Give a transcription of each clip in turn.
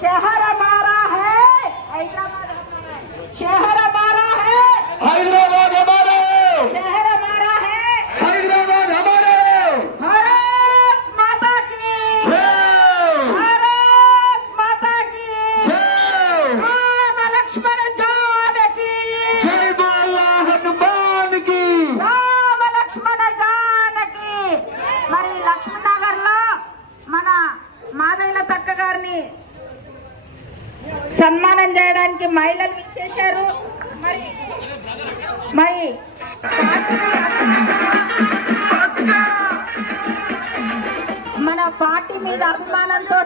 शहर हमारा है, हैदराबाद हमारा है। शहर हमारा है, हैदराबाद हमारा है। शहर हमारा है, हैदराबाद हमारा है। भारत माता की जय। भारत माता की जय। राम लक्ष्मण जानकी जय बोलो हनुमान की। రామ లక్ష్మణ జానకి. మరి లక్ష్మీనగర్ లో మన మాదయ్య తక్క గారిని సన్మానం చేయడానికి మహిళలు ఇచ్చేశారు. మరి మన పార్టీ మీద అభిమానంతో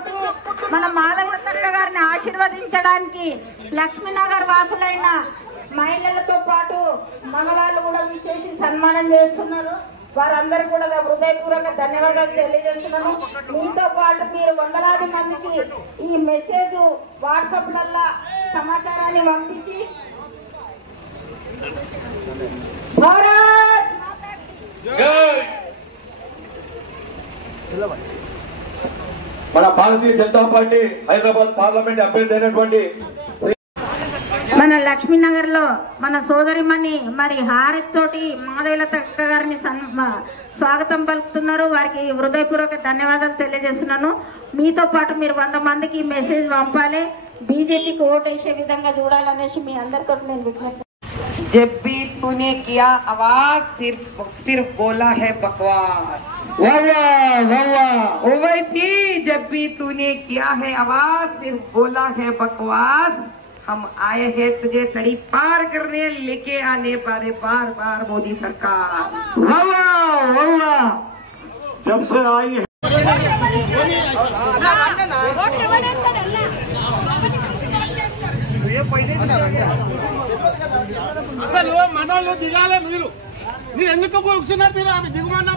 మన మాధవ తక్క గారిని ఆశీర్వదించడానికి లక్ష్మీనగర్ వాసులైన మహిళలతో పాటు మగవాళ్ళు కూడా విశేష సన్మానం చేస్తున్నారు. వారందరూ కూడా హృదయపూర్వక ధన్యవాదాలు తెలియజేస్తున్నాను. మీతో పాటు మీరు వందలాది మందికి ఈ మెసేజ్ వాట్సాప్లల్లో సమాచారాన్ని పంపించి భారత్ మన భారతీయ జనతా పార్టీ హైదరాబాద్ పార్లమెంట్ అభ్యర్థి అయినటువంటి మన లక్ష్మీనగర్ లో మన సోదరిమణి మరి హారతి తోటి మాధవ తక్క గారిని స్వాగతం పలుకుతున్నారు. వారికి హృదయపూర్వక ధన్యవాదాలు తెలియజేస్తున్నాను. మీతో పాటు మీరు 100 మందికి మెసేజ్ పంపాలి. బీజేపీకి ఓటేసే విధంగా చూడాలనేసి మీ అందరితో నేను విజ్ఞప్తి. जब भी तूने किया आवाज सिर्फ बोला है बकवास। ओवैसी जब भी तूने किया है आवाज सिर्फ बोला है बकवास। हम आए हैं तुझे तड़ी पार करने, लेके आने वाले बार बार मोदी सरकार। जब से आई है అసలు మనోళ్ళు దిగాలే. మీరు ఎందుకు కూర్చున్నారు? మీరు ఆమె దిగుమన్నా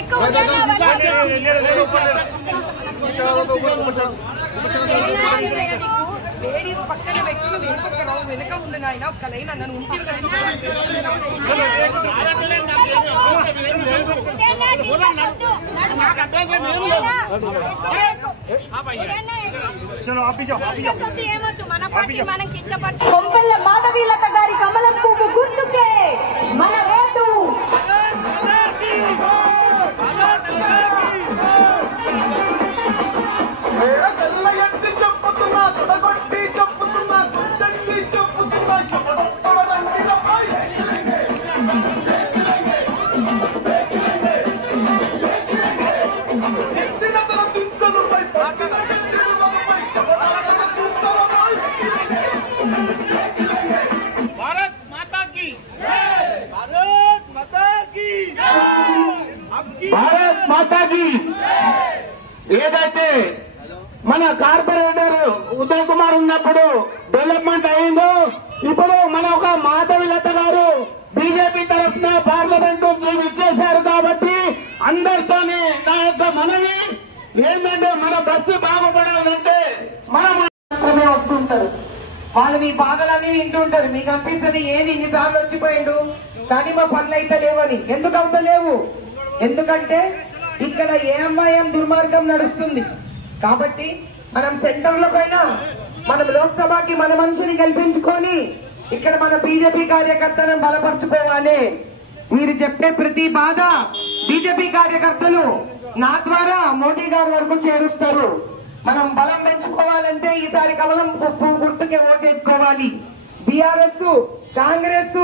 ఎక్కువ లేడీస్ పక్కన పెట్టుకుని వెనక ఉండు నాయన ఒక్క లైన్ అన్న ఉంటుంది కొంపల్ల మాధవీలత గారి కమలం పువ్వు గుర్తుకే మన ఓటు. భారత్ మాతాకి. ఏదైతే మన కార్పొరేటర్ ఉదయ్ కుమార్ ఉన్నప్పుడు డెవలప్మెంట్ అయిందో, ఇప్పుడు మన ఒక మాధవీలత గారు బీజేపీ తరఫున పార్లమెంట్ ఇచ్చేశారు. కాబట్టి అందరితోనే నా యొక్క మనవి ఏంటంటే, మన బస్సు బాగుపడాలంటే మనం మాత్రమే వస్తుంటారు. వాళ్ళు మీ బాధలన్నీ వింటుంటారు. మీకు అనిపిస్తుంది ఏది ఇన్నిసార్లు వచ్చిపోయిండు కానీ మా పనులు అయితే లేవని. ఎందుకు అవుతలేవు? ఎందుకంటే ఇక్కడ ఏఎంఐఎం దుర్మార్గం నడుస్తుంది. కాబట్టి మనం సెంటర్ లో పైన మనం లోక్సభకి మన మనిషిని గెలిపించుకొని ఇక్కడ మన బీజేపీ కార్యకర్తలను బలపరుచుకోవాలి. మీరు చెప్పే ప్రతి బాధ బీజేపీ కార్యకర్తలు నా ద్వారా మోడీ గారి వరకు చేరుస్తారు. మనం బలం పెంచుకోవాలంటే ఈసారి కమలం గుర్తుకే ఓటేసుకోవాలి. బీఆర్ఎస్, కాంగ్రెస్,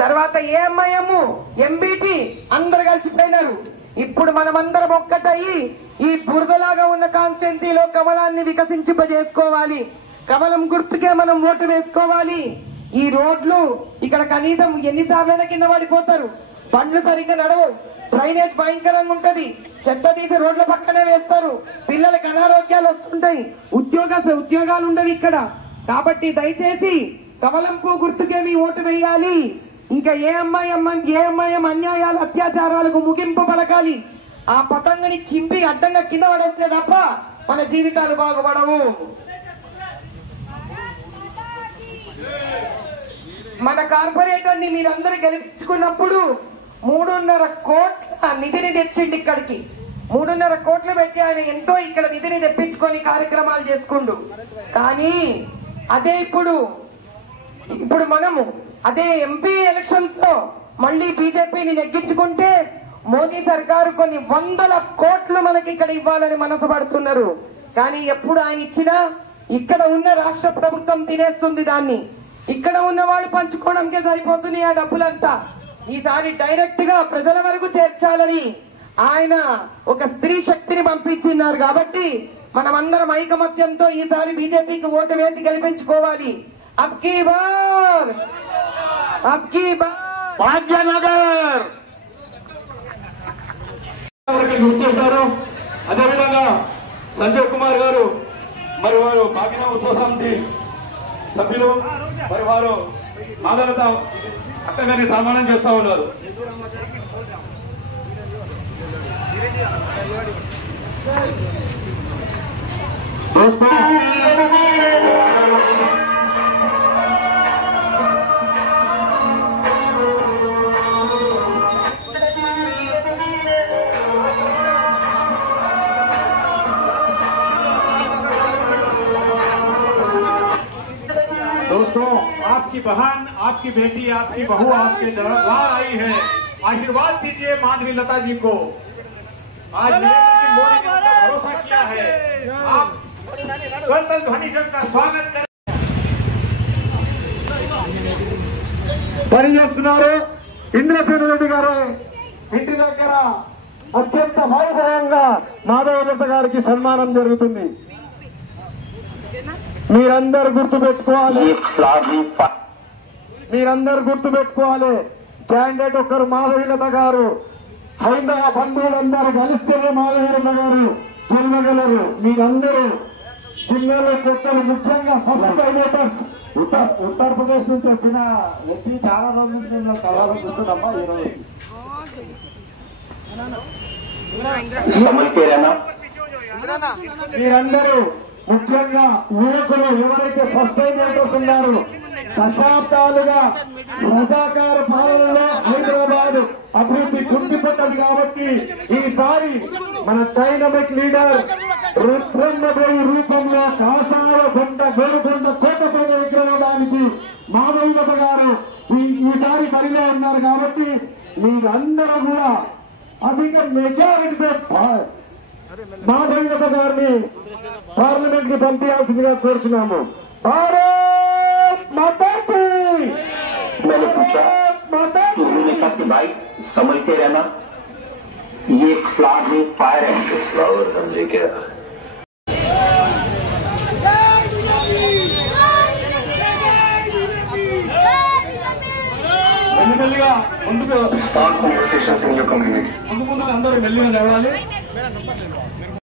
తర్వాత ఏఎంఐఎం, ఎంబీటీ అందరు కలిసిపోయినారు. ఇప్పుడు మనమందరం ఒక్కటయ్యి ఈ బురదలాగా ఉన్న కాన్స్టిట్యున్సీలో కమలాన్ని వికసించింపజేసుకోవాలి. కమలం గుర్తుకే మనం ఓటు వేసుకోవాలి. ఈ రోడ్లు ఇక్కడ కనీసం ఎన్నిసార్లైనా కింద పడిపోతారు. బండ్లు సరిగ్గా నడవు, డ్రైనేజ్ భయంకరంగా ఉంటది, చెత్త తీసి రోడ్ల పక్కనే వేస్తారు, పిల్లలకు అనారోగ్యాలు వస్తుంటాయి, ఉద్యోగాలు ఉండవు ఇక్కడ. కాబట్టి దయచేసి కమలం పువ్వు గుర్తుకే మీ ఓటు వేయాలి. ఇంకా ఏఎంఐఎం అన్యాయాలు, అత్యాచారాలకు ముగింపు పలకాలి. ఆ పతంగిని చింపి అడ్డంగా కింద పడేస్తే తప్ప మన జీవితాలు బాగుపడవు. మన కార్పొరేటర్ ని మీరందరూ గెలిపించుకున్నప్పుడు 3.5 కోట్ల నిధిని తెచ్చిండి ఇక్కడికి. 3.5 కోట్లు పెట్టి ఆయన ఎంతో ఇక్కడ నిధిని తెప్పించుకొని కార్యక్రమాలు చేసుకుండు. కానీ అదే ఇప్పుడు మనము అదే ఎంపీ ఎలక్షన్స్ లో మళ్ళీ బీజేపీని నెగ్గించుకుంటే మోదీ సర్కారు కొన్ని 100 కోట్లు మనకి ఇక్కడ ఇవ్వాలని మనసు పడుతున్నారు. కానీ ఎప్పుడు ఆయన ఇచ్చినా ఇక్కడ ఉన్న రాష్ట్ర ప్రభుత్వం తినేస్తుంది దాన్ని. ఇక్కడ ఉన్న వాళ్ళు పంచుకోవడానికే సరిపోతుంది ఆ డబ్బులంతా. ఈసారి డైరెక్ట్ గా ప్రజల వరకు చేర్చాలని ఆయన ఒక స్త్రీ శక్తిని పంపించినారు. కాబట్టి మనమందరం ఐకమత్యంతో ఈసారి బీజేపీకి ఓటు వేసి గెలిపించుకోవాలి. అబ్కీ బార్ భాగ్యనగర్ గుర్తిస్తారు. అదేవిధంగా సంజయ్ కుమార్ గారు మరి వారు భాగ్యనగర్ ఉత్సవ సమితి సభ్యులు మరి వారు మాధవత అక్కగారిని సన్మానం చేస్తా ఉన్నారు. दोस्तों, आपकी बहन, आपकी बेटी, आपकी बहू आपके दरबार आई है. आशीर्वाद दीजिए माधवी लता जी को. आज नरेंद्र जी मोदी ने भरोसा किया है. आप स्वतंत्र ध्वनि से उनका स्वागत करें. పనిచేస్తున్నారు. ఇంద్రసేన రెడ్డి గారు ఇంటి దగ్గర అత్యంత వైభవంగా మాధవలత గారికి సన్మానం జరుగుతుంది. మీరందరూ గుర్తుపెట్టుకోవాలి. క్యాండిడేట్ ఒకరు మాధవీలత గారు. హైందవ బంధువులందరూ కలిస్తేనే మాధవీలత గారు గెలవగలరు. మీరందరూ జిల్లాలో కొత్తలు, ముఖ్యంగా ఫస్ట్ టైం ఓటర్స్ ఉత్తరప్రదేశ్ నుంచి వచ్చిన వ్యక్తి చాలా రోజుల నుంచి నేను కళలో కూర్చున్నమ్మా. ఈరోజు మీరందరూ ముఖ్యంగా యువకులు ఎవరైతే ఫస్ట్ టైం ఓటర్స్ ఉన్నారో, దశాబ్దాలుగా రజాకార పాలనలో హైదరాబాద్ అభివృద్ధి కుంటిపడ్డది. కాబట్టి ఈసారి మన డైనమిక్ లీడర్ రుద్రమ్మదేవి రూపంలో కాషాయ జెండ గోరుకొండ కోటపైన ఎగరడానికి మాధవీలత గారు ఈసారి బరిలో ఉన్నారు. కాబట్టి మీరందరూ కూడా అధిక మెజారిటీతో మాధవీలత గారిని పార్లమెంట్ కి పంపించాల్సిందిగా కోరుచున్నాము. భారత్ మాతా కీ. मैंने पूछा तो उन्होंने कहा कि भाई समझते रहना, ये फ्लावर में फायर है. फ्लावर समझे क्या? మెల్లిమెల్లిగా ముందుకు कॉन्वर्सेशन से जो कमी ముందు అందరూ మెల్లిగా లేవాలి.